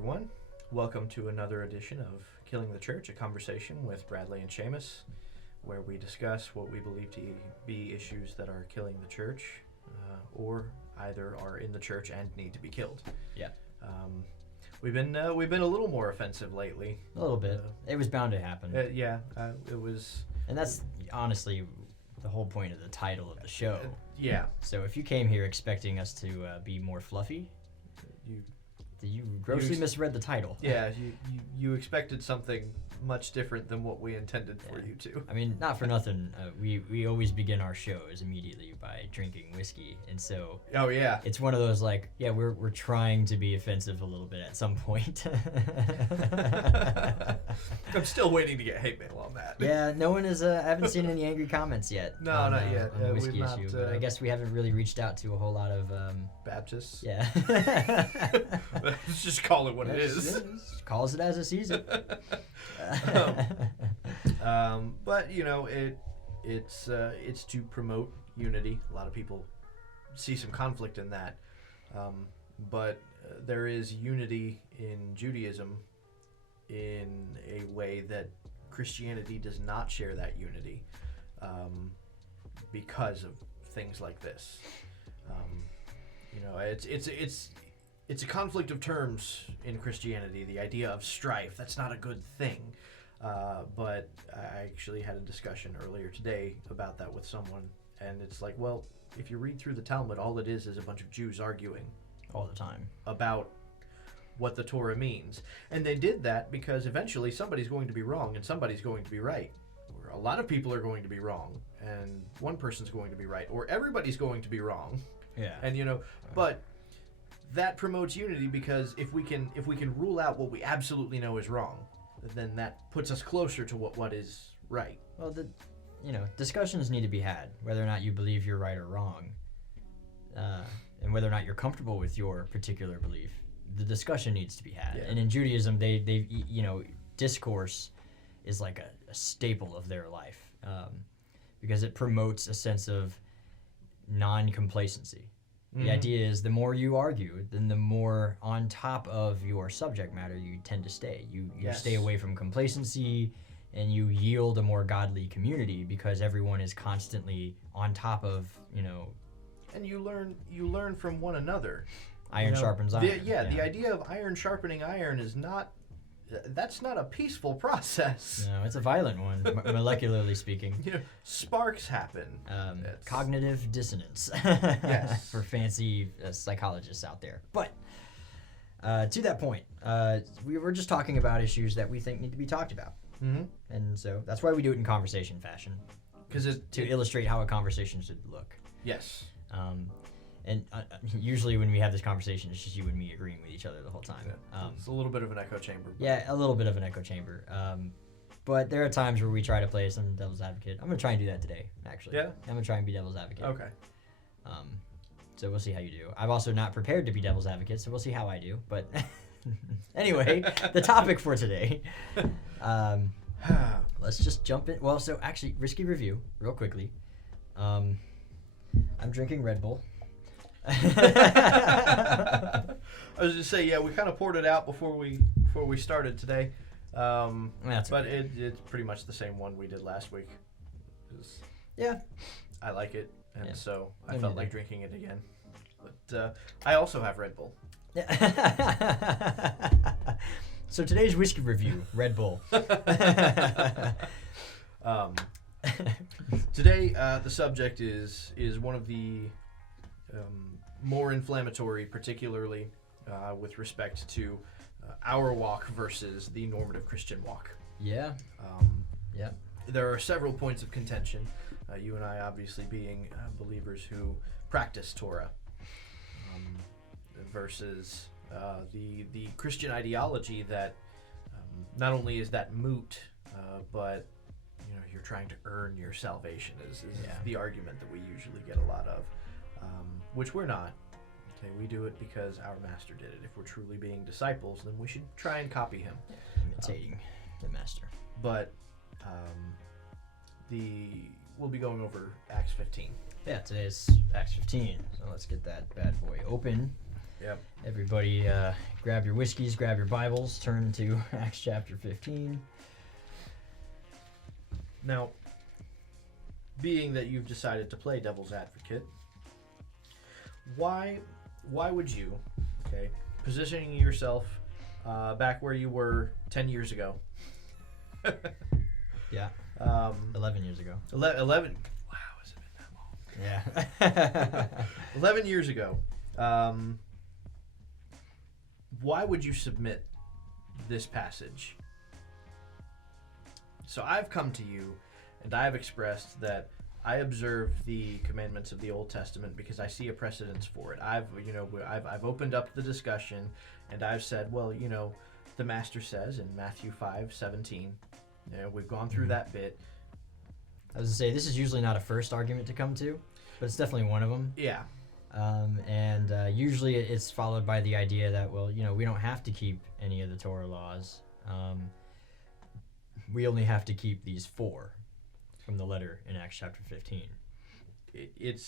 everyone. Welcome to another edition of Killing the Church, a conversation with Bradley and Seamus, where we discuss what we believe to be issues that are killing the church, or either are in the church and need to be killed. Yeah. We've been a little more offensive lately. A little bit. It was bound to happen. It was. And that's honestly the whole point of the title of the show. Yeah. So if you came here expecting us to be more fluffy, you grossly misread the title. Yeah, you expected something much different than what we intended for you to. I mean, not for nothing, we always begin our shows immediately by drinking whiskey, and so oh yeah, it's one of those like, yeah, we're trying to be offensive a little bit at some point. I'm still waiting to get hate mail on that. Yeah, no one has. I haven't seen any angry comments yet. No, not yet. On the whiskey issue, but I guess we haven't really reached out to a whole lot of Baptists. Yeah. Let's just call it what it is. Calls it as it sees it. But you know, it's to promote unity. A lot of people see some conflict in that, but there is unity in Judaism in a way that Christianity does not share that unity, because of things like this. You know, it's a conflict of terms in Christianity. The idea of strife, that's not a good thing. But I actually had a discussion earlier today about that with someone, and it's like, well, if you read through the Talmud, all it is a bunch of Jews arguing all the time about what the Torah means. And they did that because eventually somebody's going to be wrong and somebody's going to be right. Or a lot of people are going to be wrong and one person's going to be right, or everybody's going to be wrong. Yeah. And you know, but that promotes unity because if we can rule out what we absolutely know is wrong, then that puts us closer to what is right. Well, discussions need to be had, whether or not you believe you're right or wrong, and whether or not you're comfortable with your particular belief. The discussion needs to be had. Yeah. And in Judaism, they discourse is like a staple of their life, because it promotes a sense of non-complacency. Mm-hmm. The idea is the more you argue, then the more on top of your subject matter you tend to stay. You stay away from complacency, and you yield a more godly community because everyone is constantly on top of, And you learn from one another. Iron sharpens iron. The idea of iron sharpening iron is that's not a peaceful process. No, it's a violent one, molecularly speaking. Sparks happen. Cognitive dissonance. Yes. For fancy psychologists out there. But to that point, we were just talking about issues that we think need to be talked about. Mm-hmm. And so that's why we do it in conversation fashion. To illustrate how a conversation should look. Yes. And usually when we have this conversation, it's just you and me agreeing with each other the whole time. It's a little bit of an echo chamber. Yeah, a little bit of an echo chamber. But there are times where we try to play some devil's advocate. I'm going to try and do that today, actually. Yeah? I'm going to try and be devil's advocate. Okay. So we'll see how you do. I'm also not prepared to be devil's advocate, so we'll see how I do. But anyway, the topic for today. Let's just jump in. Well, so actually, risky review, real quickly. I'm drinking Red Bull. I was just say, we kind of poured it out before we started today, but okay. It's pretty much the same one we did last week. Yeah, I like it, and so I felt like drinking it again. But I also have Red Bull. So today's whiskey review, Red Bull. Today, the subject is one of the more inflammatory, particularly with respect to our walk versus the normative Christian walk. Yeah. There are several points of contention. You and I, obviously, being believers who practice Torah, versus the Christian ideology that not only is that moot, but you're trying to earn your salvation is the argument that we usually get a lot of. Which we're not. Okay, we do it because our master did it. If we're truly being disciples, then we should try and copy him. Imitating the master. But we'll be going over Acts 15. Yeah, today's Acts 15. So let's get that bad boy open. Yep. Everybody, grab your whiskeys, grab your Bibles, turn to Acts chapter 15. Now, being that you've decided to play devil's advocate, why would you, okay, positioning yourself back where you were 10 years ago? Yeah. 11 years ago. 11. Wow, has it been that long? Yeah. 11 years ago. Why would you submit this passage? So I've come to you and I've expressed that I observe the commandments of the Old Testament because I see a precedence for it. I've opened up the discussion and I've said, well, the Master says in Matthew 5:17, we've gone through that bit. I was going to say, this is usually not a first argument to come to, but it's definitely one of them. Yeah. And usually it's followed by the idea that, well, we don't have to keep any of the Torah laws. We only have to keep these 4 from the letter in Acts chapter 15. It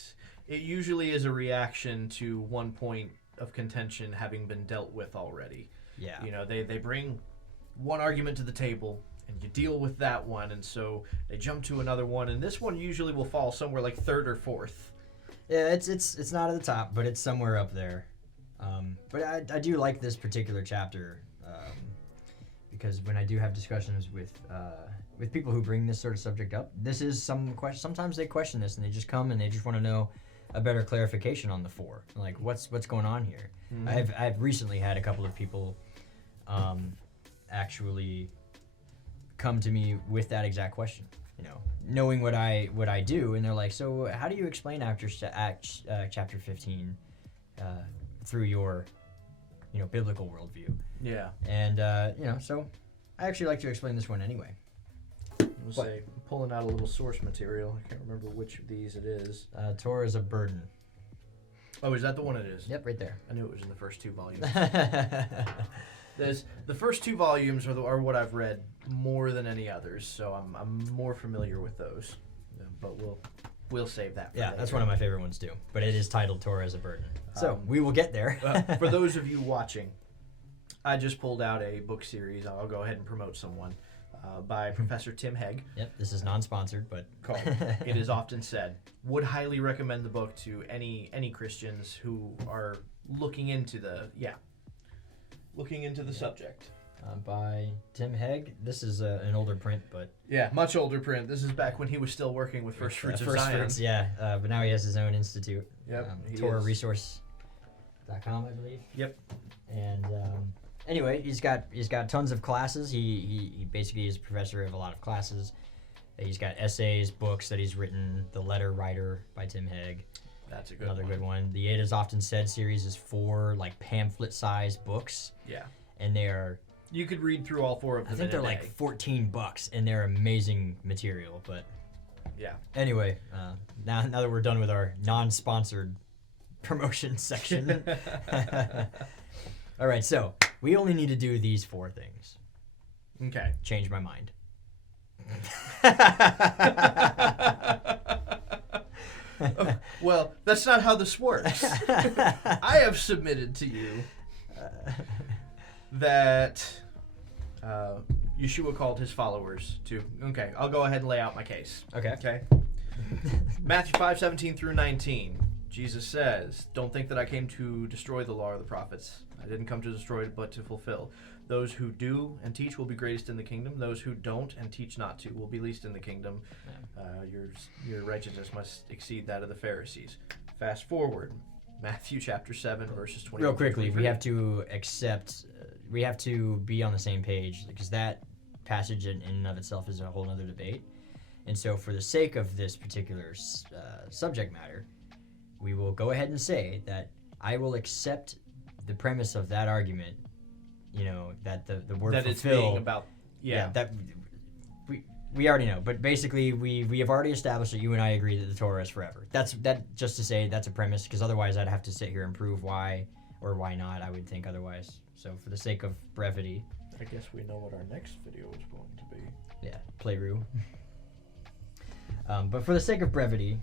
usually is a reaction to one point of contention having been dealt with already. Yeah. They bring one argument to the table and you deal with that one, and so they jump to another one, and this one usually will fall somewhere like 3rd or 4th. Yeah, it's not at the top, but it's somewhere up there. But I do like this particular chapter because when I do have discussions with people who bring this sort of subject up, this is sometimes they question this and they just come and they just want to know a better clarification on the 4. Like what's going on here. Mm-hmm. I've recently had a couple of people actually come to me with that exact question. Knowing what I do, and they're like, so how do you explain Acts chapter 15 through your biblical worldview? Yeah. And so I actually like to explain this one anyway. We'll say, I'm pulling out a little source material. I can't remember which of these it is. Torah is a burden. Oh, is that the one it is? Yep, right there. I knew it was in the first 2 volumes. The first 2 volumes are what I've read more than any others, so I'm more familiar with those. But we'll save that for later. That's one of my favorite ones too. But it is titled Torah as a Burden. So we will get there. For those of you watching, I just pulled out a book series. I'll go ahead and promote someone by Professor Tim Hegg. Yep, this is non-sponsored, but called It Is Often Said. Would highly recommend the book to any Christians who are looking into the subject. By Tim Hegg. This is an older print, but... Yeah, much older print. This is back when he was still working with First Fruits of Zion. Fruits, yeah. But now he has his own institute. Yep. TorahResource.com, I believe. Yep. And anyway, he's got tons of classes. He basically is a professor of a lot of classes. He's got essays, books that he's written. The Letter Writer by Tim Hegg. That's another good one. The It Is Often Said series is 4 like pamphlet-sized books. Yeah. And they are... You could read through all 4 of them. I think they're like $14, and they're amazing material. But yeah. Anyway, now that we're done with our non-sponsored promotion section, all right. So we only need to do these 4 things. Okay. Change my mind. Well, that's not how this works. I have submitted to you that Yeshua called his followers to... Okay, I'll go ahead and lay out my case. Okay. Matthew 5:17 through 19. Jesus says, "Don't think that I came to destroy the law or the prophets. I didn't come to destroy it, but to fulfill. Those who do and teach will be greatest in the kingdom. Those who don't and teach not to will be least in the kingdom. Your righteousness must exceed that of the Pharisees." Fast forward, Matthew chapter 7, verses 20. Real quickly, we have to accept... we have to be on the same page, because that passage in and of itself is a whole other debate. And so for the sake of this particular subject matter, we will go ahead and say that I will accept the premise of that argument, that the word that fulfill... it's being about... Yeah. That we already know, but basically we have already established that you and I agree that the Torah is forever. That's just to say that's a premise, because otherwise I'd have to sit here and prove why or why not, I would think otherwise. So for the sake of brevity... I guess we know what our next video is going to be. Yeah, Playru. But for the sake of brevity,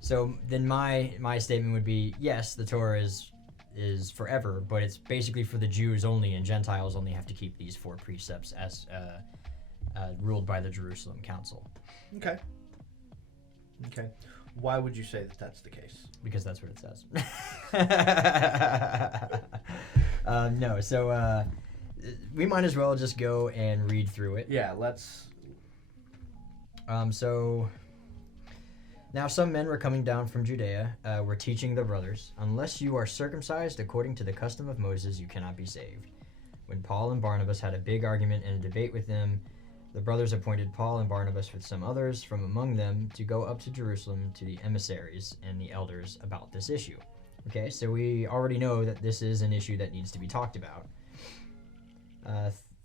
so then my statement would be, yes, the Torah is is forever, but it's basically for the Jews only, and Gentiles only have to keep these 4 precepts as ruled by the Jerusalem Council. Okay. Why would you say that that's the case? Because that's what it says. No, so we might as well just go and read through it. Yeah, let's. So now some men were coming down from Judea, were teaching the brothers, unless you are circumcised according to the custom of Moses, you cannot be saved. When Paul and Barnabas had a big argument and a debate with them, the brothers appointed Paul and Barnabas with some others from among them to go up to Jerusalem to the emissaries and the elders about this issue. Okay, so we already know that this is an issue that needs to be talked about.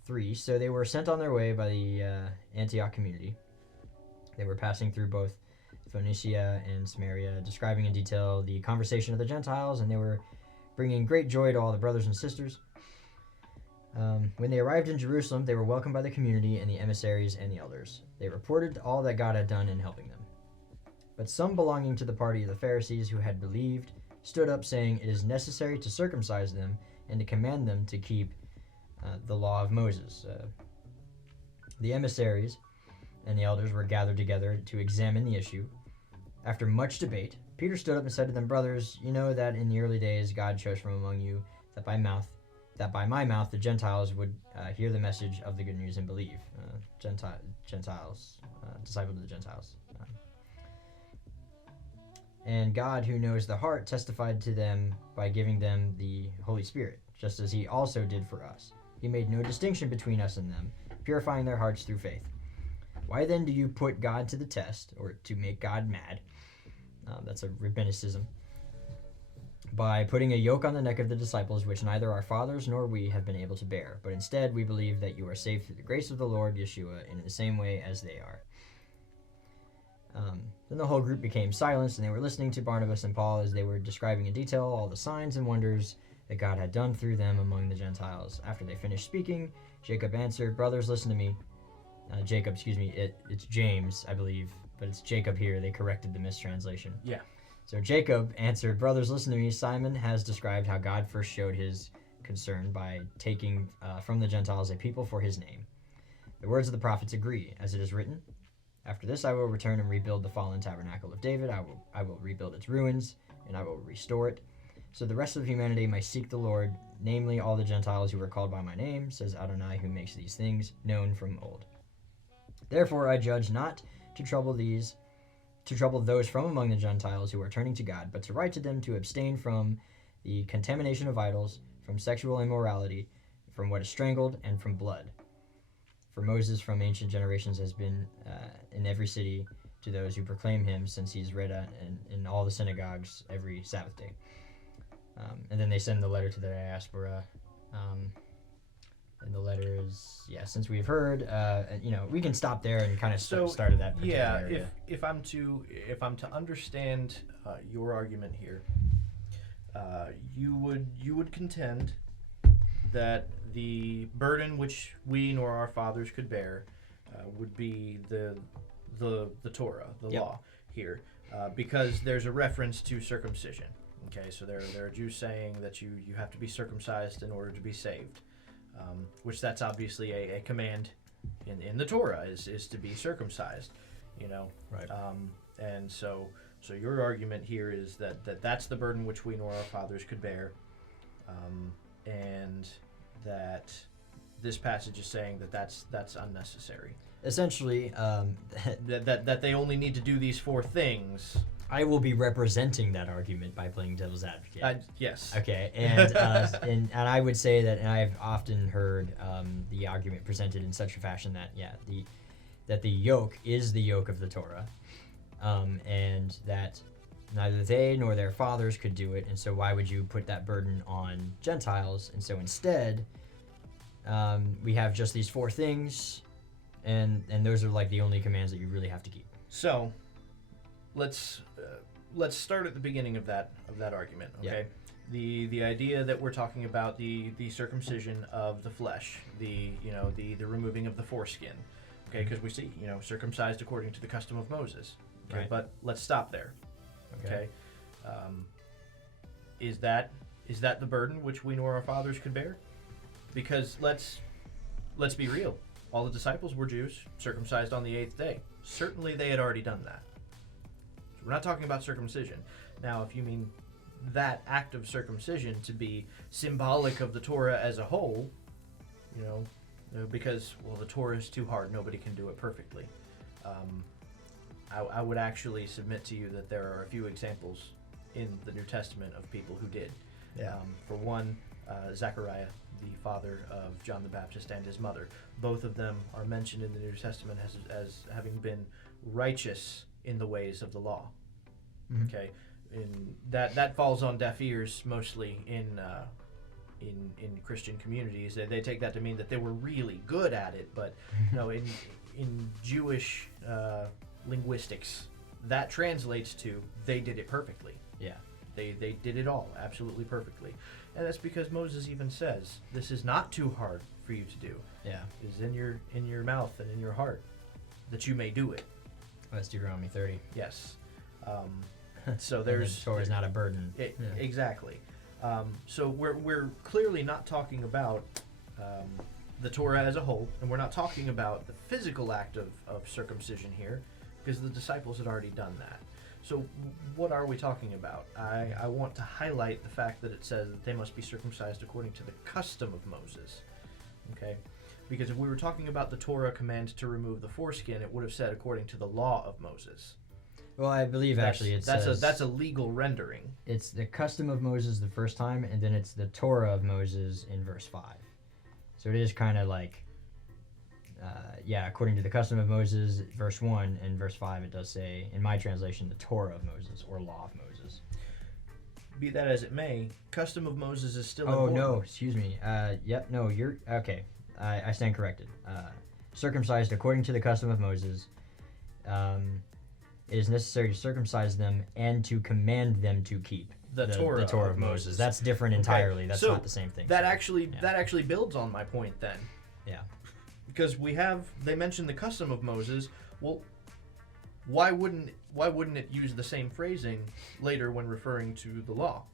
3, so they were sent on their way by the Antioch community. They were passing through both Phoenicia and Samaria, describing in detail the conversation of the Gentiles, and they were bringing great joy to all the brothers and sisters. When they arrived in Jerusalem, they were welcomed by the community and the emissaries and the elders. They reported all that God had done in helping them. But some belonging to the party of the Pharisees who had believed stood up, saying, "It is necessary to circumcise them and to command them to keep the law of Moses." The emissaries and the elders were gathered together to examine the issue. After much debate, Peter stood up and said to them, "Brothers, you know that in the early days God chose from among you that by my mouth the Gentiles would hear the message of the good news and believe." Gentiles, disciple to the Gentiles. And God, who knows the heart, testified to them by giving them the Holy Spirit, just as he also did for us. He made no distinction between us and them, purifying their hearts through faith. Why then do you put God to the test, or to make God mad? That's a rabbinicism. By putting a yoke on the neck of the disciples, which neither our fathers nor we have been able to bear. But instead we believe that you are saved through the grace of the Lord Yeshua in the same way as they are. Then the whole group became silenced, and they were listening to Barnabas and Paul as they were describing in detail all the signs and wonders that God had done through them among the Gentiles. After they finished speaking, Jacob answered, "Brothers, listen to me." It's James, I believe, but it's Jacob here. They corrected the mistranslation. Yeah. So Jacob answered, "Brothers, listen to me. Simon has described how God first showed his concern by taking from the Gentiles a people for his name. The words of the prophets agree, as it is written, 'After this I will return and rebuild the fallen tabernacle of David. I will rebuild its ruins, and I will restore it, so the rest of humanity may seek the Lord, namely all the Gentiles who are called by my name, says Adonai, who makes these things known from old. Therefore I judge not to trouble those from among the Gentiles who are turning to God, but to write to them to abstain from the contamination of idols, from sexual immorality, from what is strangled, and from blood. For Moses from ancient generations has been in every city to those who proclaim him, since he's read in all the synagogues every Sabbath day." And then they send the letter to the diaspora. And the letter is, since we've heard, we can stop there and kind of start at that particular area. if I'm to understand your argument here, you would contend that the burden which we nor our fathers could bear would be the Torah, the law here, because there's a reference to circumcision. Okay, so there are Jews saying that you have to be circumcised in order to be saved. Which that's obviously a command in the Torah is to be circumcised, Right. And so your argument here is that that's the burden which we nor our fathers could bear, and that this passage is saying that's unnecessary. Essentially, that they only need to do these 4 things. I will be representing that argument by playing devil's advocate. Yes. Okay, and and I would say that, and I've often heard the argument presented in such a fashion that the yoke is the yoke of the Torah, and that neither they nor their fathers could do it, and so why would you put that burden on Gentiles? And so instead, we have just these 4 things, and those are like the only commands that you really have to keep. So let's start at the beginning of that argument, okay? Yeah. The idea that we're talking about the circumcision of the flesh, the removing of the foreskin, okay? Because we see circumcised according to the custom of Moses, okay? Right. But let's stop there, okay? Is that Is that the burden which we nor our fathers could bear? Because let's be real. All the disciples were Jews, circumcised on the 8th day. Certainly they had already done that. So we're not talking about circumcision. Now, if you mean that act of circumcision to be symbolic of the Torah as a whole, because, well, the Torah is too hard, nobody can do it perfectly. I would actually submit to you that there are a few examples in the New Testament of people who did. Yeah. For one, Zechariah, the father of John the Baptist, and his mother. Both of them are mentioned in the New Testament as having been righteous in the ways of the law. Mm-hmm. Okay, and that falls on deaf ears mostly in Christian communities. They take that to mean that they were really good at it, but no, in Jewish linguistics, that translates to they did it perfectly. Yeah. They did it all absolutely perfectly. And that's because Moses even says, this is not too hard for you to do. Yeah. It is in your mouth and in your heart that you may do it. That's Deuteronomy 30. Yes. So there's Torah is not a burden. Exactly. So we're clearly not talking about the Torah as a whole, and we're not talking about the physical act of circumcision here, because the disciples had already done that. So what are we talking about? I want to highlight the fact that it says that they must be circumcised according to the custom of Moses. Okay? Because if we were talking about the Torah command to remove the foreskin, it would have said according to the law of Moses. Well, I believe actually that's a legal rendering. It's the custom of Moses the first time, and then it's the Torah of Moses in verse 5. So it is kind of like, according to the custom of Moses, verse 1, and verse 5, it does say, in my translation, the Torah of Moses, or law of Moses. Be that as it may, custom of Moses is still important. important. Oh, no, excuse me. You're, okay, I stand corrected. Circumcised according to the custom of Moses, it is necessary to circumcise them and to command them to keep the Torah of Moses. That's different entirely. That's so not the same thing. That actually builds on my point then. Yeah. Because they mention the custom of Moses. Well, why wouldn't it use the same phrasing later when referring to the law?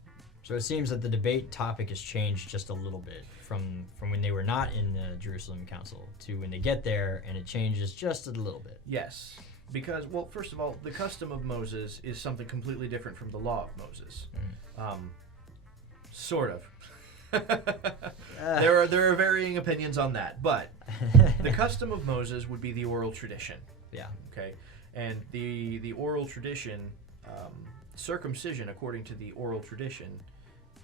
So it seems that the debate topic has changed just a little bit from when they were not in the Jerusalem Council to when they get there, and it changes just a little bit. Yes. Because, well, first of all, the custom of Moses is something completely different from the law of Moses. Sort of. There are varying opinions on that, but the custom of Moses would be the oral tradition. Yeah. Okay. And the oral tradition, circumcision, according to the oral tradition,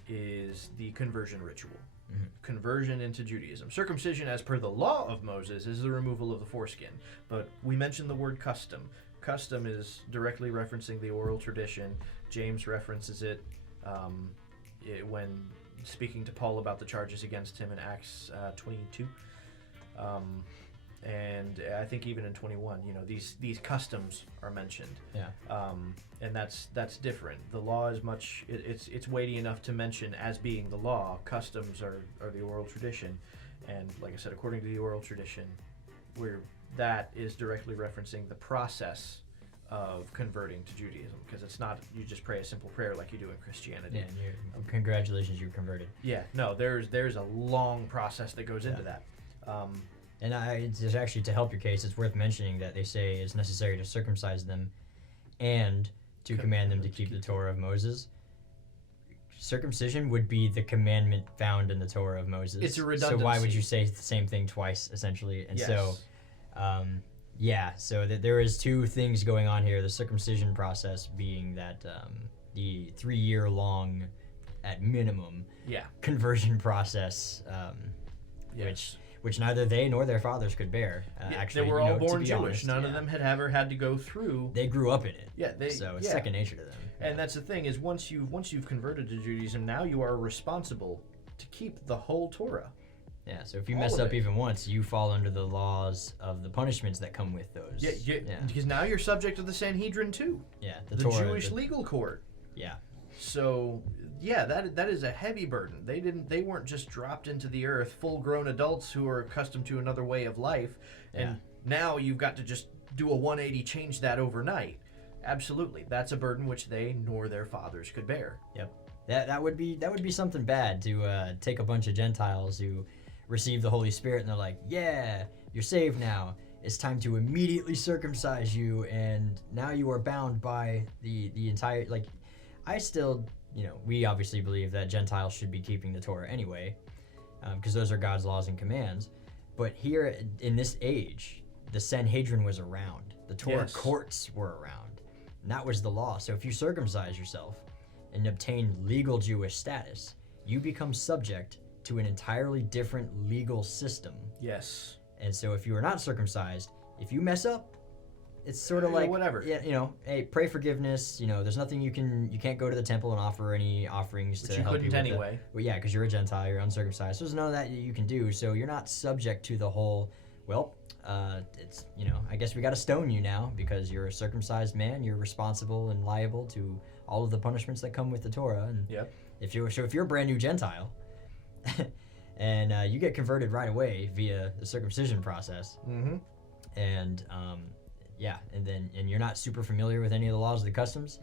is the conversion ritual. Mm-hmm. Conversion into Judaism. Circumcision, as per the law of Moses, is the removal of the foreskin. But we mentioned the word custom. Custom is directly referencing the oral tradition. James references it when speaking to Paul about the charges against him in Acts 22. And I think even in 21, these customs are mentioned. Yeah. And that's different. The law is much. It's weighty enough to mention as being the law. Customs are the oral tradition, and like I said, according to the oral tradition, where that is directly referencing the process of converting to Judaism, because it's not you just pray a simple prayer like you do in Christianity. Yeah. And congratulations, you're converted. Yeah. No, there's a long process that goes into that. And it's actually, to help your case, it's worth mentioning that they say it's necessary to circumcise them and to command them to keep the Torah of Moses. Circumcision would be the commandment found in the Torah of Moses. It's a redundancy. So why would you say the same thing twice, essentially? And yes. So there is two things going on here. The circumcision process being that the 3-year-long, at minimum, conversion process, which neither they nor their fathers could bear. Actually, they were all born Jewish. Honest, None of them had ever had to go through. They grew up in it. So it's second nature to them. And that's the thing is once you've converted to Judaism, now you are responsible to keep the whole Torah. Yeah. So if you mess up even once, you fall under the laws of the punishments that come with those. Yeah. Because now you're subject to the Sanhedrin too. Yeah. The Torah, Jewish legal court. Yeah. So that is a heavy burden. They weren't just dropped into the earth, full-grown adults who are accustomed to another way of life, and now you've got to just do a 180, change that overnight. Absolutely, that's a burden which they nor their fathers could bear. Yep. That would be something bad to take a bunch of Gentiles who receive the Holy Spirit and they're like, yeah, you're saved now. It's time to immediately circumcise you, and now you are bound by the entire, like, I still, we obviously believe that Gentiles should be keeping the Torah anyway, because those are God's laws and commands. But here in this age, the Sanhedrin was around. The Torah courts were around. And that was the law. So if you circumcise yourself and obtain legal Jewish status, you become subject to an entirely different legal system. Yes. And so if you are not circumcised, if you mess up, it's sort of like whatever. Yeah, hey, pray forgiveness. There's nothing you can't go to the temple and offer any offerings Which to you help couldn't you anyway. Well, yeah, because you're a Gentile, you're uncircumcised. So there's none of that you can do. So you're not subject to the whole. Well, it's I guess we got to stone you now because you're a circumcised man. You're responsible and liable to all of the punishments that come with the Torah. And if you're a brand new Gentile, and you get converted right away via the circumcision process. Mm-hmm. And and you're not super familiar with any of the laws of the customs.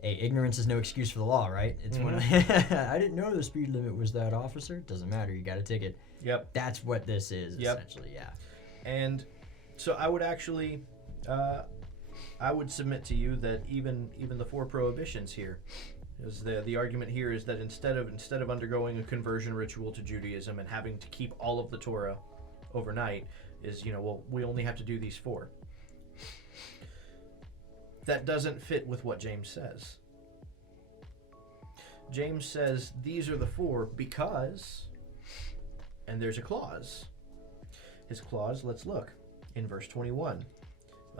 Hey, ignorance is no excuse for the law, right? It's one of I didn't know the speed limit was that, officer. Doesn't matter, you got a ticket. Yep. That's what this is, essentially, yeah. And so I would actually I would submit to you that even the 4 prohibitions here is the argument here is that instead of undergoing a conversion ritual to Judaism and having to keep all of the Torah overnight, is we only have to do these 4. That doesn't fit with what James says. James says these are the 4 because, and there's a clause. His clause, let's look in verse 21.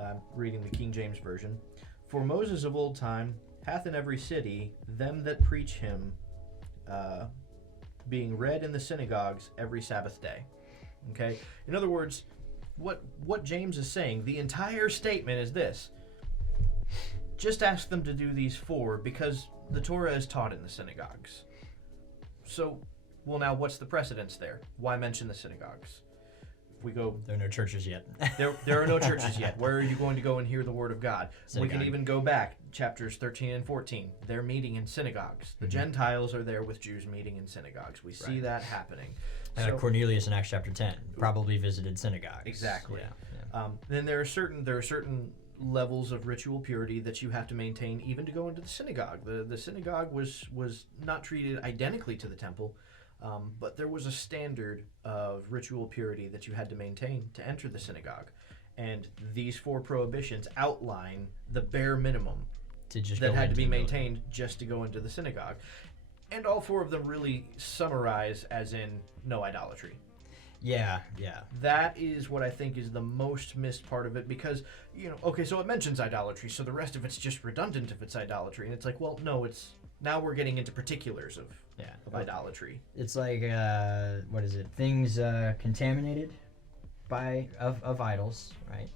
I'm reading the King James Version. For Moses of old time hath in every city them that preach him, being read in the synagogues every Sabbath day. Okay? In other words, what James is saying, the entire statement is this. Just ask them to do these 4 because the Torah is taught in the synagogues. So, well, now what's the precedence there? Why mention the synagogues? If we go, there are no churches yet. there are no churches yet. Where are you going to go and hear the word of God? Synagogue. We can even go back, chapters 13 and 14. They're meeting in synagogues. The Gentiles are there with Jews meeting in synagogues. We see that happening. And Cornelius in Acts chapter 10 probably visited synagogues. Exactly. Yeah. Then there are certain levels of ritual purity that you have to maintain even to go into the synagogue. The synagogue was not treated identically to the temple, but there was a standard of ritual purity that you had to maintain to enter the synagogue. And these 4 prohibitions outline the bare minimum that had to be maintained just to go into the synagogue. And all 4 of them really summarize as in no idolatry. Yeah. That is what I think is the most missed part of it because, okay, so it mentions idolatry, so the rest of it's just redundant if it's idolatry. And it's like, well, no, now we're getting into particulars of idolatry. It's like, what is it? Things contaminated of idols, right?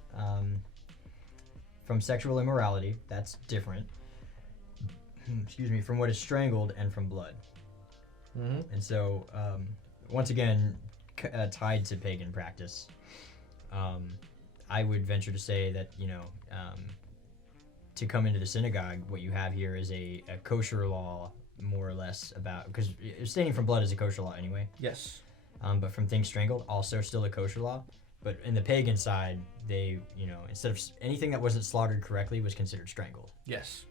From sexual immorality, that's different. Excuse me, from what is strangled and from blood. Mm-hmm. And so, once again, tied to pagan practice, I would venture to say that, to come into the synagogue, what you have here is a kosher law, more or less, about, because abstaining from blood is a kosher law anyway. Yes. But from things strangled, also still a kosher law. But in the pagan side, they, instead of anything that wasn't slaughtered correctly was considered strangled. Yes.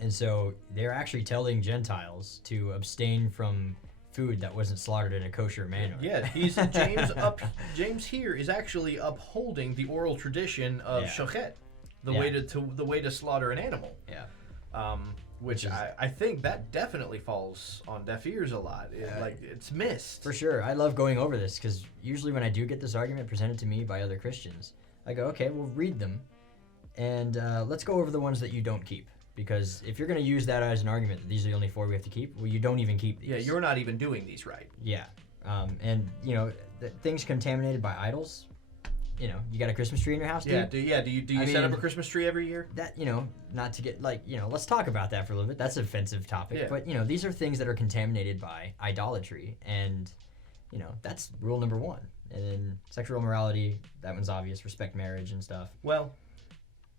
And so they're actually telling Gentiles to abstain from food that wasn't slaughtered in a kosher manner. Yeah, James here is actually upholding the oral tradition of shochet, the way to slaughter an animal. Yeah. Which I think that definitely falls on deaf ears a lot. It's missed. For sure. I love going over this because usually when I do get this argument presented to me by other Christians, I go, okay, we'll read them and let's go over the ones that you don't keep. Because if you're going to use that as an argument that these are the only 4 we have to keep, well, you don't even keep these. Yeah, you're not even doing these right. Yeah. And, things contaminated by idols, you got a Christmas tree in your house, dude? Do you set up a Christmas tree every year? That, not to get, let's talk about that for a little bit. That's an offensive topic. Yeah. But, these are things that are contaminated by idolatry. And, that's rule number 1. And then sexual immorality, that one's obvious. Respect marriage and stuff. Well,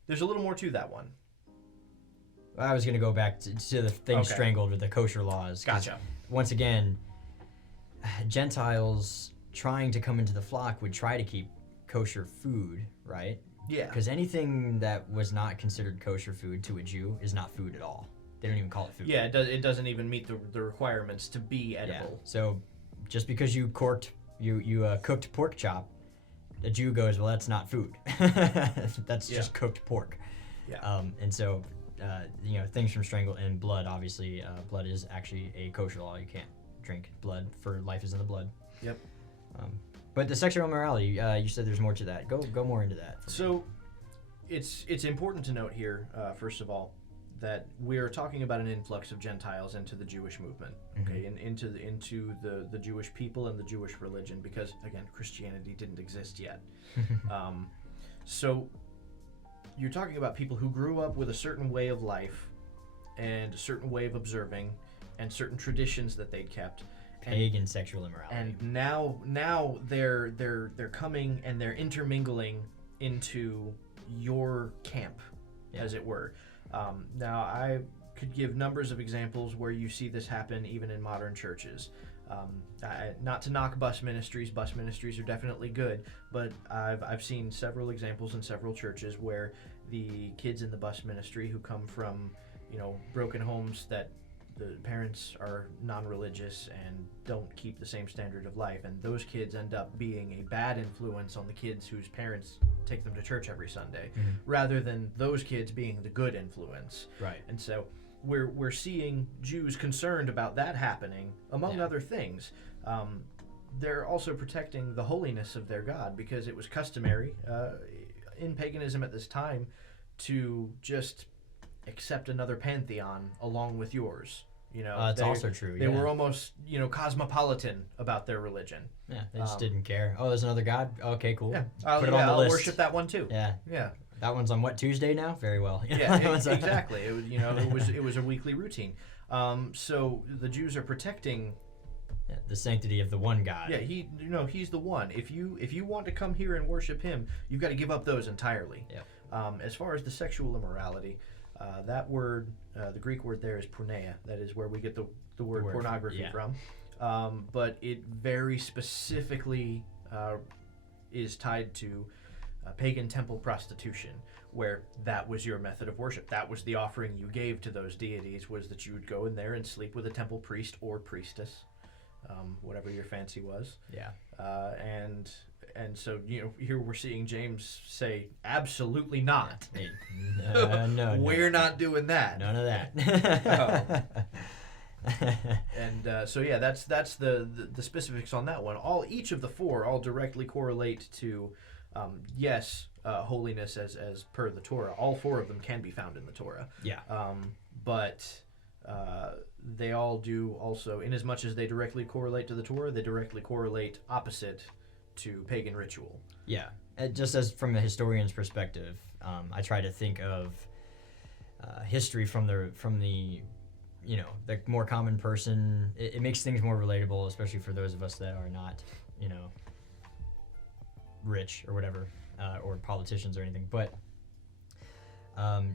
there's a little more to that one. I was going to go back to the thing strangled with the kosher laws. Gotcha. Once again, Gentiles trying to come into the flock would try to keep kosher food, right? Yeah. Because anything that was not considered kosher food to a Jew is not food at all. They don't even call it food. Yeah, it doesn't even meet the requirements to be edible. Yeah. So just because you cooked pork chop, a Jew goes, well, that's not food. That's just cooked pork. Yeah. And so, things from strangle and blood, obviously, blood is actually a kosher law. You can't drink blood, for life is in the blood. Yep. But the sexual immorality, you said there's more to that. Go more into that. So, it's important to note here, first of all, that we're talking about an influx of Gentiles into the Jewish movement, okay, and into the Jewish people and the Jewish religion, because again, Christianity didn't exist yet. So, you're talking about people who grew up with a certain way of life, and a certain way of observing, and certain traditions that they'd kept. Pagan sexual immorality. And now they're coming and they're intermingling into your camp, as it were. Now I could give numbers of examples where you see this happen even in modern churches. Not to knock bus ministries are definitely good, but I've seen several examples in several churches where the kids in the bus ministry who come from broken homes that the parents are non-religious and don't keep the same standard of life, and those kids end up being a bad influence on the kids whose parents take them to church every Sunday, rather than those kids being the good influence. Right. And so we're seeing Jews concerned about that happening, among other things. They're also protecting the holiness of their God, because it was customary in paganism at this time to just accept another pantheon along with yours. That's also true. They were almost, cosmopolitan about their religion. Yeah, they just didn't care. Oh, there's another god? Okay, cool. Yeah, Put it on the I'll list. worship that one too. Yeah. Yeah. That one's on what, Tuesday now? Very well. Yeah, exactly. It was a weekly routine. So the Jews are protecting the sanctity of the one God. Yeah, he's the one. If you want to come here and worship him, you've got to give up those entirely. Yeah. As far as the sexual immorality, that word, the Greek word there is porneia. That is where we get the word pornography from. But it very specifically is tied to pagan temple prostitution, where that was your method of worship. That was the offering you gave to those deities, was that you would go in there and sleep with a temple priest or priestess, whatever your fancy was. Yeah. And so, here we're seeing James say, absolutely not. No, we're not doing that. None of that. And so, yeah, that's the specifics on that one. Each of the four all directly correlate to, holiness as per the Torah. All four of them can be found in the Torah. Yeah. But they all do also, in as much as they directly correlate to the Torah, they directly correlate opposite to pagan ritual. Yeah, just as from a historian's perspective, I try to think of history from the the more common person. It makes things more relatable, especially for those of us that are not rich or whatever, or politicians or anything. But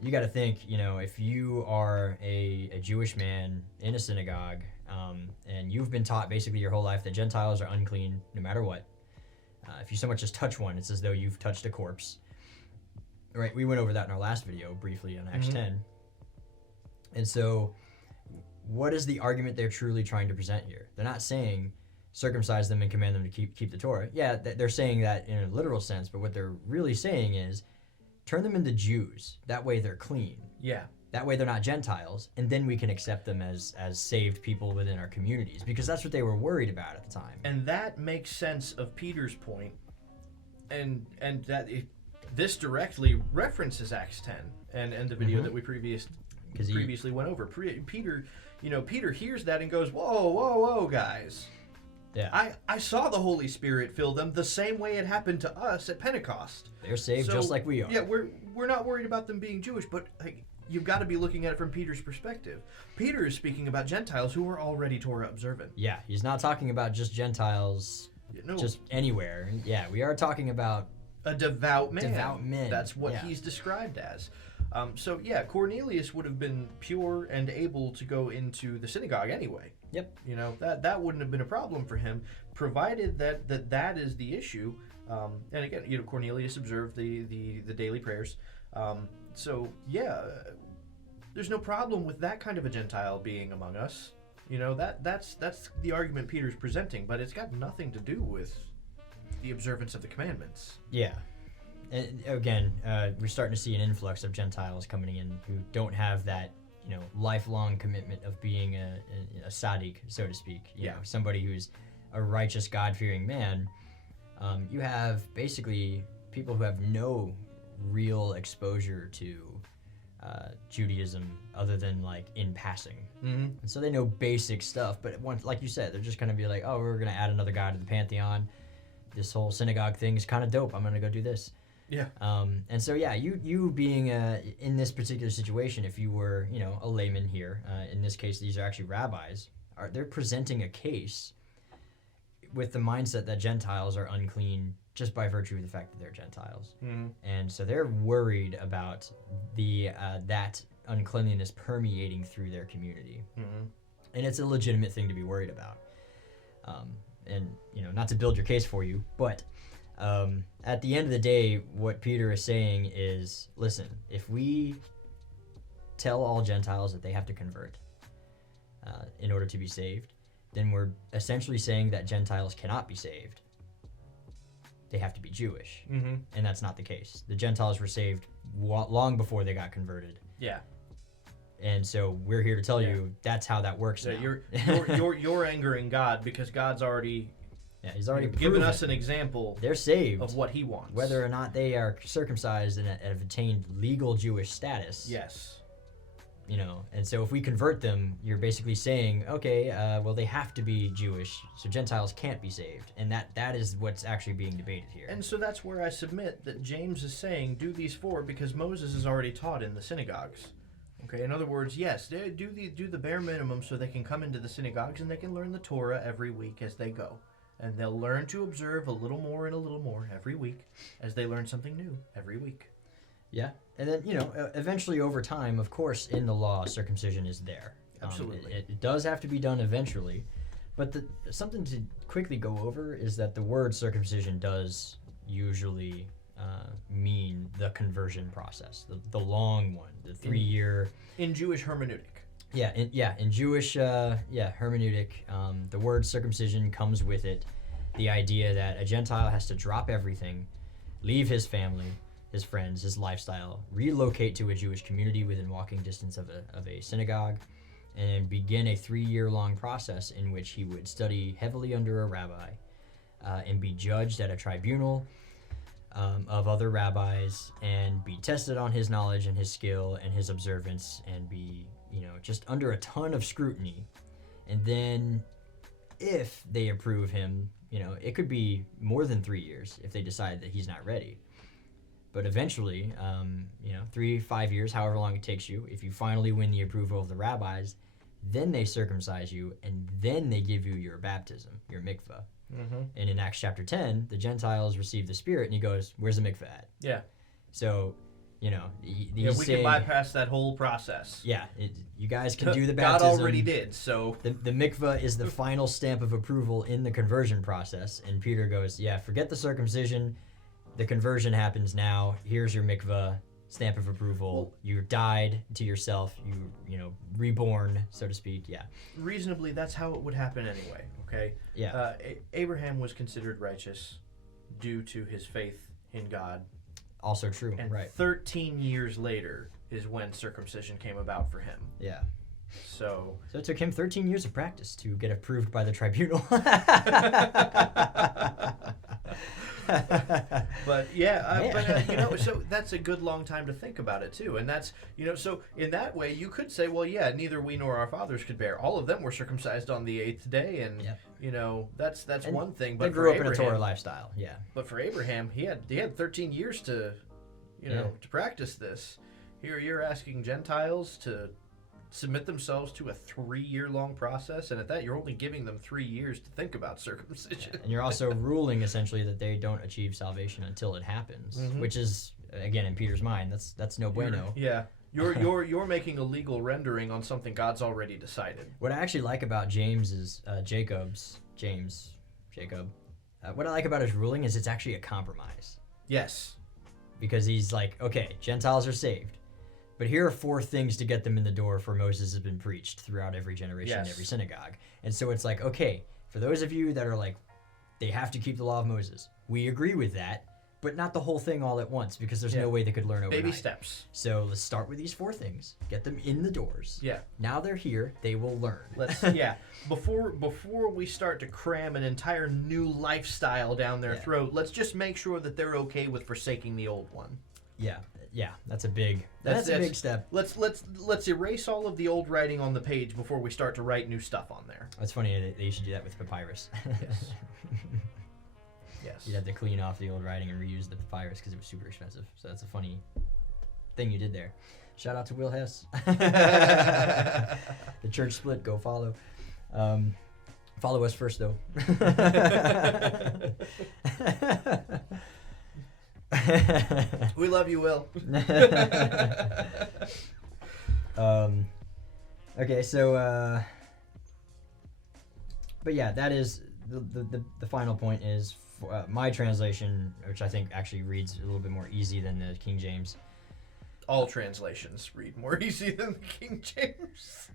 you got to think, if you are a Jewish man in a synagogue, and you've been taught basically your whole life that Gentiles are unclean no matter what. If you so much as touch one, it's as though you've touched a corpse. Right? We went over that in our last video briefly on Acts 10. And so, what is the argument they're truly trying to present here? They're not saying circumcise them and command them to keep the Torah. Yeah, they're saying that in a literal sense, but what they're really saying is turn them into Jews. That way they're clean. Yeah. That way they're not Gentiles, and then we can accept them as saved people within our communities, because that's what they were worried about at the time. And that makes sense of Peter's point, and that this directly references Acts 10 and the video that we previously went over. Peter hears that and goes, whoa, guys. Yeah. I saw the Holy Spirit fill them the same way it happened to us at Pentecost. They're saved just like we are. Yeah, we're not worried about them being Jewish, but you've got to be looking at it from Peter's perspective. Peter is speaking about Gentiles who are already Torah observant. Yeah, he's not talking about just Gentiles just anywhere. Yeah, we are talking about a devout man. Devout men. That's what he's described as. So yeah, Cornelius would have been pure and able to go into the synagogue anyway. Yep. You know, that wouldn't have been a problem for him, provided that is the issue. And again, you know, Cornelius observed the daily prayers. So yeah, there's no problem with that kind of a Gentile being among us. You know, that's the argument Peter's presenting, but it's got nothing to do with the observance of the commandments. Yeah. And again, we're starting to see an influx of Gentiles coming in who don't have that, you know, lifelong commitment of being a tzaddik, so to speak. You know, somebody who's a righteous, God-fearing man. You have basically people who have no real exposure to Judaism other than like in passing. Mm-hmm. And so they know basic stuff, but once, like you said, they're just going to be like, oh, we're going to add another guy to the pantheon. This whole synagogue thing is kind of dope. I'm going to go do this. Yeah. And so, yeah, you being in this particular situation, if you were, you know, a layman here, in this case, these are actually rabbis, they're presenting a case with the mindset that Gentiles are unclean just by virtue of the fact that they're Gentiles. Mm-hmm. And so they're worried about that uncleanliness permeating through their community. Mm-hmm. And it's a legitimate thing to be worried about. And, you know, not to build your case for you, but at the end of the day, what Peter is saying is, listen, if we tell all Gentiles that they have to convert in order to be saved, then we're essentially saying that Gentiles cannot be saved. They have to be Jewish. Mm-hmm. And that's not the case. The Gentiles were saved long before they got converted. Yeah. And so we're here to tell you that's how that works. So now. you're angering God because God's already he's already given us an example. They're saved of what He wants, whether or not they are circumcised and have attained legal Jewish status. Yes. You know, and so if we convert them, you're basically saying, okay, well, they have to be Jewish, so Gentiles can't be saved, and that is what's actually being debated here. And so that's where I submit that James is saying, do these four because Moses is already taught in the synagogues. Okay, in other words, yes, they do the bare minimum so they can come into the synagogues and they can learn the Torah every week as they go. And they'll learn to observe a little more and a little more every week as they learn something new every week. Yeah, and then, you know, eventually over time, of course, in the law, circumcision is there. Absolutely. It does have to be done eventually, but something to quickly go over is that the word circumcision does usually mean the conversion process, the long one, the 3-year. In Jewish hermeneutic. In Jewish hermeneutic, the word circumcision comes with it the idea that a Gentile has to drop everything, leave his family, his friends, his lifestyle, relocate to a Jewish community within walking distance of a synagogue, and begin a 3-year-long process in which he would study heavily under a rabbi and be judged at a tribunal of other rabbis and be tested on his knowledge and his skill and his observance and be, you know, just under a ton of scrutiny. And then if they approve him, you know, it could be more than 3 years if they decide that he's not ready. But eventually, 3-5 years, however long it takes you, if you finally win the approval of the rabbis, then they circumcise you, and then they give you your baptism, your mikvah. Mm-hmm. And in Acts chapter 10, the Gentiles receive the Spirit, and he goes, where's the mikvah at? Yeah. So, you know, we can bypass that whole process. Yeah, you guys can do the baptism. God already did, so... The mikvah is the final stamp of approval in the conversion process, and Peter goes, yeah, forget the circumcision. The conversion happens now. Here's your mikvah, stamp of approval. Well, you died to yourself. You know, reborn, so to speak. Yeah. Reasonably, that's how it would happen anyway. Okay. Yeah. Abraham was considered righteous due to his faith in God. Also true. And right. 13 years later is when circumcision came about for him. Yeah. So it took him 13 years of practice to get approved by the tribunal. But so that's a good long time to think about it too, and that's, you know, so in that way you could say, well, yeah, neither we nor our fathers could bear. All of them were circumcised on the 8th day, and you know, that's and one thing. But they grew up in a Torah lifestyle, yeah. But for Abraham, he had 13 years to, to practice this. Here you're asking Gentiles to submit themselves to a 3-year-long process, and at that you're only giving them 3 years to think about circumcision. And you're also ruling essentially that they don't achieve salvation until it happens, which is again, in Peter's mind, that's no bueno. You're making a legal rendering on something God's already decided. What I actually like about James is Jacob. What I like about his ruling is it's actually a compromise. Yes. Because he's like, okay, Gentiles are saved, but here are 4 things to get them in the door for Moses has been preached throughout every generation, Yes. every synagogue. And so it's like, okay, for those of you that are like, they have to keep the law of Moses, we agree with that, but not the whole thing all at once, because there's no way they could learn overnight. Baby steps. So let's start with these 4 things, get them in the doors. Yeah. Now they're here, they will learn. Before we start to cram an entire new lifestyle down their throat, let's just make sure that they're okay with forsaking the old one. Yeah, that's a big big step. Let's erase all of the old writing on the page before we start to write new stuff on there. It's funny they should do that with papyrus. Yes. Yes. You'd have to clean off the old writing and reuse the papyrus because it was super expensive. So that's a funny thing you did there. Shout out to Will Hess. The church split. Go follow. Follow us first, though. We love you, Will. Okay, so but yeah, that is the final point is my translation, which I think actually reads a little bit more easy than the King James. All translations read more easy than the King James.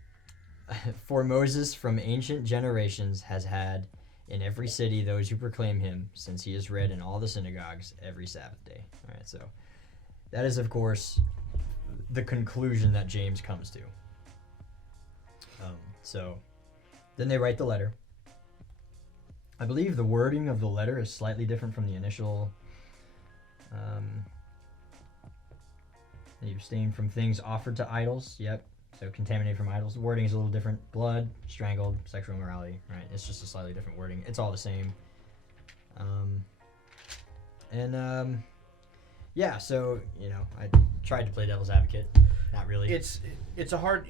For Moses from ancient generations has had in every city those who proclaim him, since he is read in all the synagogues every Sabbath day. All right, so that is, of course, the conclusion that James comes to. So then they write the letter. I believe the wording of the letter is slightly different from the initial. You abstain from things offered to idols. Yep. So contaminated from idols. The wording is a little different. Blood, strangled, sexual immorality. Right. It's just a slightly different wording. It's all the same. Yeah. So I tried to play devil's advocate. Not really. It's a hard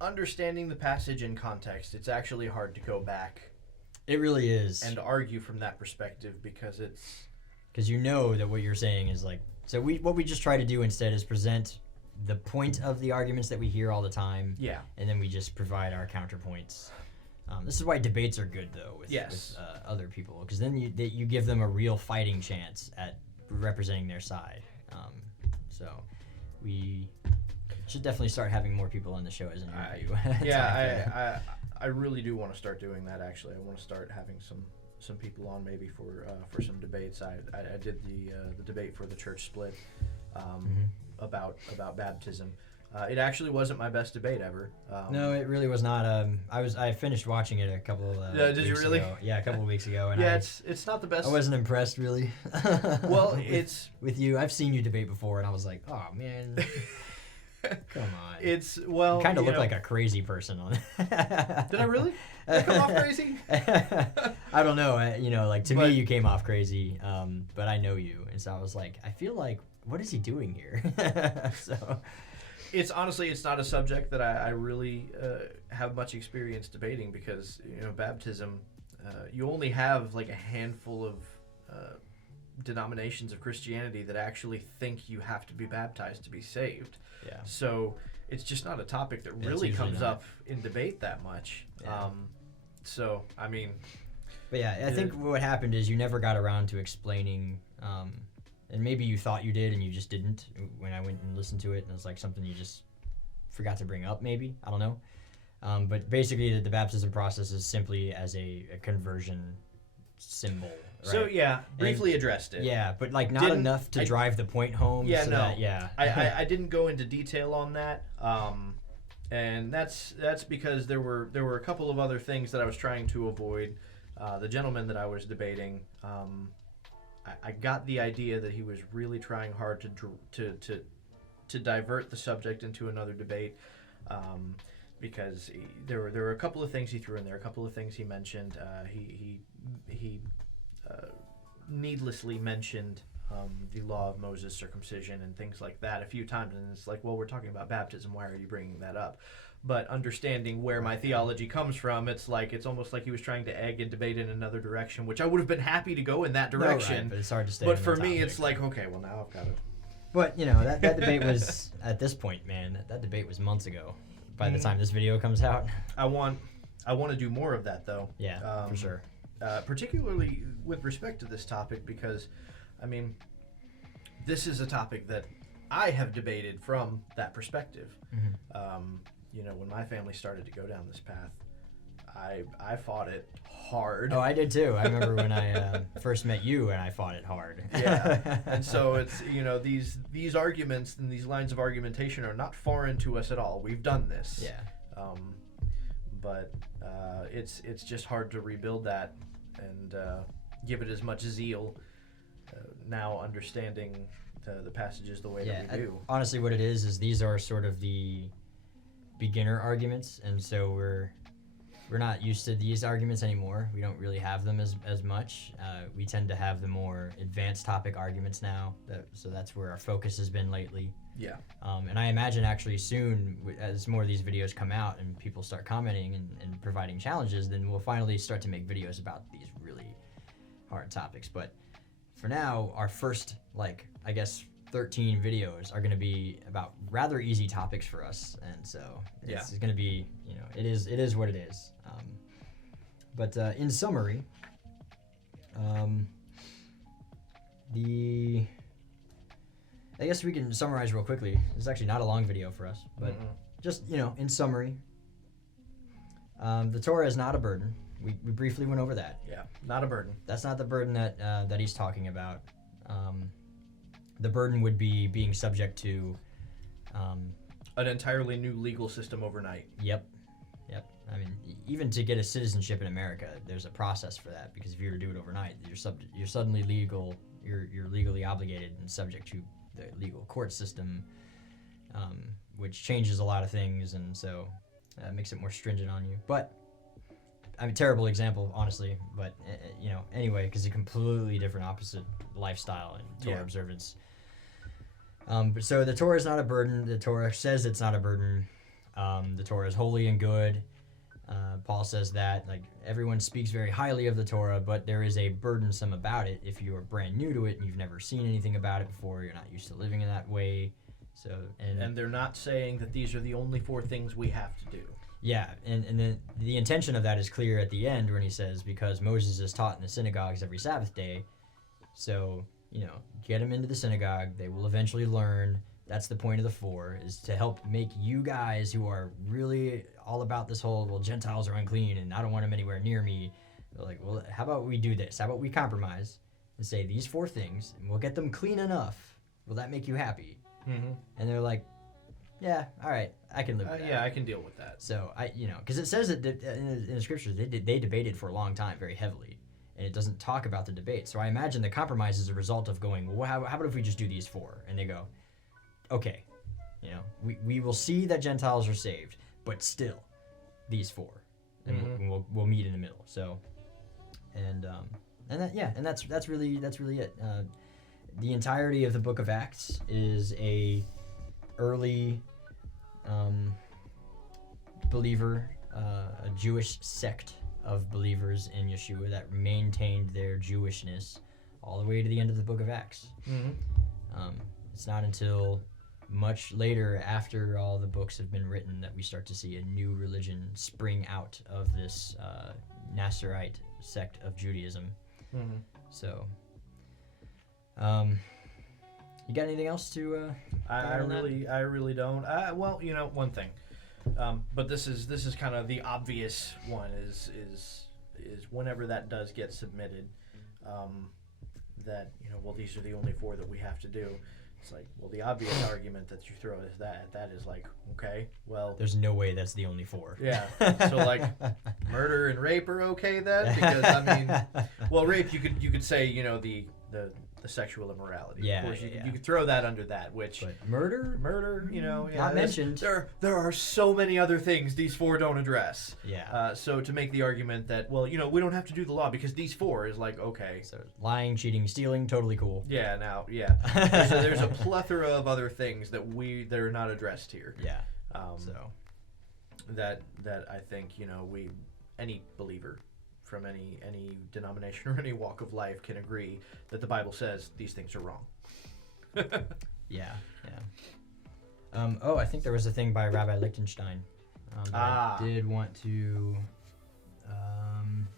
understanding the passage in context. It's actually hard to go back. It really is. And argue from that perspective because that what you're saying is like. So what we just try to do instead is present the point of the arguments that we hear all the time. Yeah. And then we just provide our counterpoints. This is why debates are good, though, with other people, because then you give them a real fighting chance at representing their side. So we should definitely start having more people on the show as an interview. I really do want to start doing that. Actually, I want to start having some people on maybe for some debates. I did the debate for the church split about baptism. It actually wasn't my best debate ever. No, it really was not. I finished watching it a couple of did you really? Ago. Yeah, a couple of weeks ago. And it's not the best. I wasn't impressed really. Well, with you. I've seen you debate before, and I was like, oh man. Come on. You kind of look like a crazy person on it. Did I really? Did I come off crazy? I don't know. To me, you came off crazy. But I know you, and so I was like, I feel like, what is he doing here? So, it's not a subject that I really have much experience debating because baptism, you only have like a handful of denominations of Christianity that actually think you have to be baptized to be saved. Yeah. So it's just not a topic that really comes up in debate that much. Yeah. So I mean. But yeah, I think what happened is you never got around to explaining, and maybe you thought you did and you just didn't when I went and listened to it, and it was like something you just forgot to bring up. Maybe I don't know. But basically, the baptism process is simply as a conversion symbol. Right? So briefly addressed it. Yeah, but like not enough to drive the point home. Yeah, so no. I I didn't go into detail on that, and that's because there were a couple of other things that I was trying to avoid. The gentleman that I was debating, I got the idea that he was really trying hard to divert the subject into another debate. Because there were a couple of things he threw in there, a couple of things he mentioned. He needlessly mentioned the law of Moses, circumcision, and things like that a few times, and it's like, well, we're talking about baptism. Why are you bringing that up? But understanding where my theology comes from, it's almost like he was trying to egg a debate in another direction, which I would have been happy to go in that direction. No, right, but it's hard to stay. But for me, it's like, okay, well, now I've got to. But that debate was at this point, man. That debate was months ago. By the time this video comes out, I want to do more of that though. Yeah, for sure. Particularly with respect to this topic, because, I mean, this is a topic that I have debated from that perspective. When my family started to go down this path, I fought it hard. Oh, I did too. I remember when I first met you, and I fought it hard. Yeah, and so it's these arguments and these lines of argumentation are not foreign to us at all. We've done this. Yeah. But it's just hard to rebuild that and give it as much zeal. Now understanding the passages the way that we do. Honestly, what it is these are sort of the beginner arguments, and so we're not used to these arguments anymore. We don't really have them as much. We tend to have the more advanced topic arguments now. So that's where our focus has been lately. Yeah. And I imagine actually soon, as more of these videos come out and people start commenting and providing challenges, then we'll finally start to make videos about these really hard topics. But for now, our first, 13 videos are going to be about rather easy topics for us. And so it's going to be, it is what it is. But in summary, I guess we can summarize real quickly. It's actually not a long video for us, but just, in summary, the Torah is not a burden. We briefly went over that. Yeah, not a burden. That's not the burden that he's talking about. The burden would be being subject to an entirely new legal system overnight. Yep. I mean, even to get a citizenship in America, there's a process for that, because if you were to do it overnight, you're suddenly legal. You're legally obligated and subject to the legal court system, which changes a lot of things, and so makes it more stringent on you. But I mean, terrible example, honestly. But anyway, because a completely different opposite lifestyle and Torah observance. But so the Torah is not a burden. The Torah says it's not a burden. The Torah is holy and good. Paul says that everyone speaks very highly of the Torah, but there is a burdensome about it if you are brand new to it and you've never seen anything about it before. You're not used to living in that way. So and they're not saying that these are the only 4 things we have to do. Yeah, and then the intention of that is clear at the end when he says, because Moses is taught in the synagogues every Sabbath day, so get them into the synagogue. They will eventually learn. That's the point of the 4, is to help make you guys who are really all about this whole, well, Gentiles are unclean and I don't want them anywhere near me. They're like, well, how about we do this? How about we compromise and say these 4 things and we'll get them clean enough? Will that make you happy? Mm-hmm. And they're like, yeah, all right, I can live with that. Yeah, I can deal with that. So, because it says that in the scriptures, they debated for a long time very heavily, and it doesn't talk about the debate. So I imagine the compromise is a result of going, well, how about if we just do these 4? And they go, okay, we will see that Gentiles are saved, but still, these 4, and we'll meet in the middle. So, and that's really it. The entirety of the Book of Acts is a early believer, a Jewish sect of believers in Yeshua that maintained their Jewishness all the way to the end of the Book of Acts. It's not until much later, after all the books have been written, that we start to see a new religion spring out of this Nazarite sect of Judaism. So, you got anything else to? I really don't. Well, one thing, but this is kind of the obvious one is whenever that does get submitted, that well, these are the only 4 that we have to do. It's like, well, the obvious argument that you throw is that is like, okay, well, there's no way that's the only 4. Yeah. So like, murder and rape are okay then, because I mean, well, rape you could say the sexual immorality. Yeah. Of course, you could throw that under that, which but murder, not mentioned. There are so many other things these 4 don't address. Yeah. So to make the argument that, well, we don't have to do the law because these 4 is like, okay. So lying, cheating, stealing, totally cool. Yeah. Now, yeah. there's a plethora of other things that are not addressed here. Yeah. So that I think any believer from any denomination or any walk of life can agree that the Bible says these things are wrong. Yeah. I think there was a thing by Rabbi Lichtenstein that I did want to,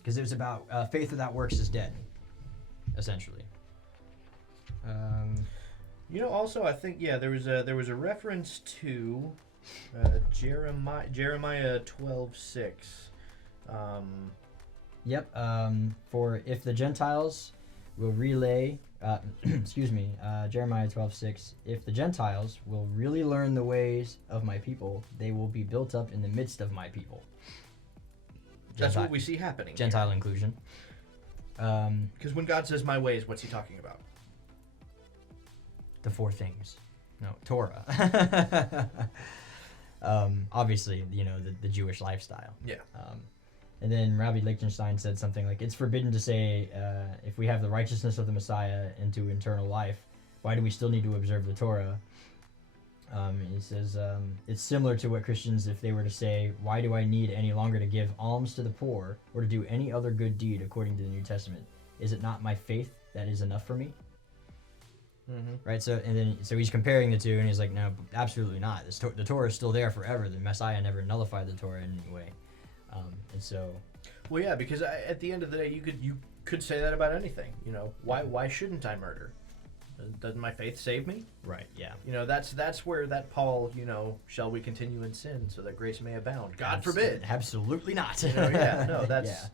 because it was about faith without works is dead, essentially. Also, I think there was a reference to Jeremiah 12:6. For if the Gentiles will relay, Jeremiah 12:6. If the Gentiles will really learn the ways of my people, they will be built up in the midst of my people. That's what we see happening. Gentile inclusion. Because when God says my ways, what's he talking about? The four things. No, Torah. Obviously, the Jewish lifestyle. Yeah. And then Rabbi Lichtenstein said something like, it's forbidden to say, if we have the righteousness of the Messiah into eternal life, why do we still need to observe the Torah? He says, it's similar to what Christians, if they were to say, why do I need any longer to give alms to the poor or to do any other good deed according to the New Testament? Is it not my faith that is enough for me? Mm-hmm. Right, so he's comparing the two, and he's like, no, absolutely not. The Torah is still there forever. The Messiah never nullified the Torah in any way. And so, well, yeah, because at the end of the day, you could say that about anything. Why shouldn't I murder? Doesn't my faith save me? Right. Yeah. That's where that Paul, shall we continue in sin so that grace may abound? God forbid. Absolutely not. That's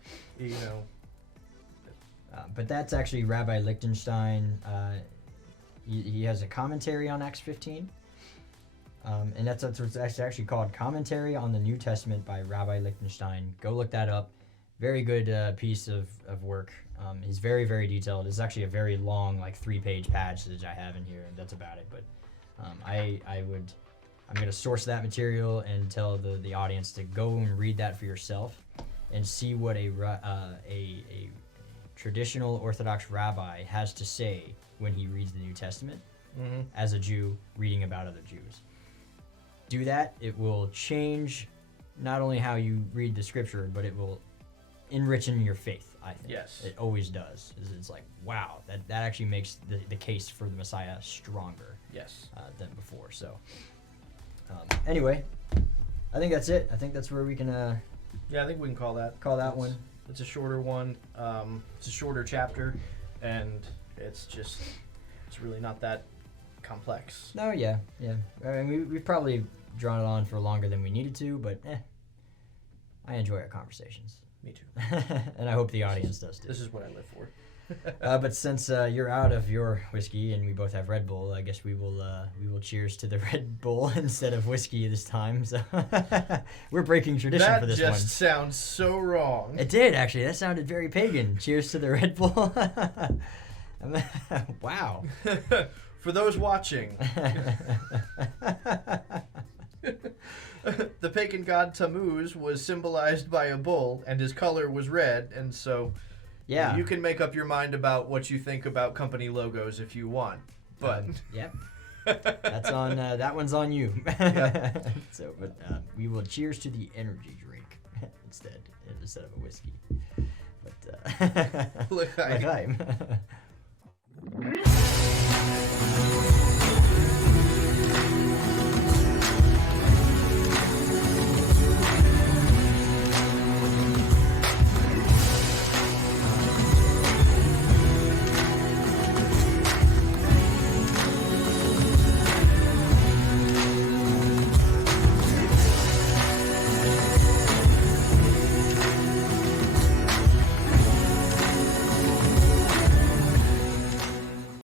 but that's actually Rabbi Lichtenstein. He has a commentary on Acts 15. And that's what's actually called Commentary on the New Testament by Rabbi Lichtenstein. Go look that up. Very good piece of work. He's very, very detailed. It's actually a very long, 3-page passage I have in here, and that's about it. But I'm going to source that material and tell the audience to go and read that for yourself and see what a traditional Orthodox rabbi has to say when he reads the New Testament as a Jew reading about other Jews. Do that, it will change not only how you read the scripture, but it will enrich in your faith, I think. Yes. It always does. It's like, wow, that actually makes the case for the Messiah stronger than before. So, anyway, I think that's it. I think that's where we can... I think we can call that. One. It's a shorter one. It's a shorter chapter, and it's really not that complex. No, yeah. I mean, we've probably drawn it on for longer than we needed to, but I enjoy our conversations. Me too. And I hope the audience does too. This is what I live for. But since you're out of your whiskey and we both have Red Bull, I guess we will cheers to the Red Bull instead of whiskey this time. So we're breaking tradition for this one. That just sounds so wrong. It did, actually. That sounded very pagan. Cheers to the Red Bull. Wow. For those watching, the pagan god Tammuz was symbolized by a bull, and his color was red, and so you can make up your mind about what you think about company logos if you want. But that's on that one's on you. So, but we will cheers to the energy drink instead of a whiskey. But L'chaim.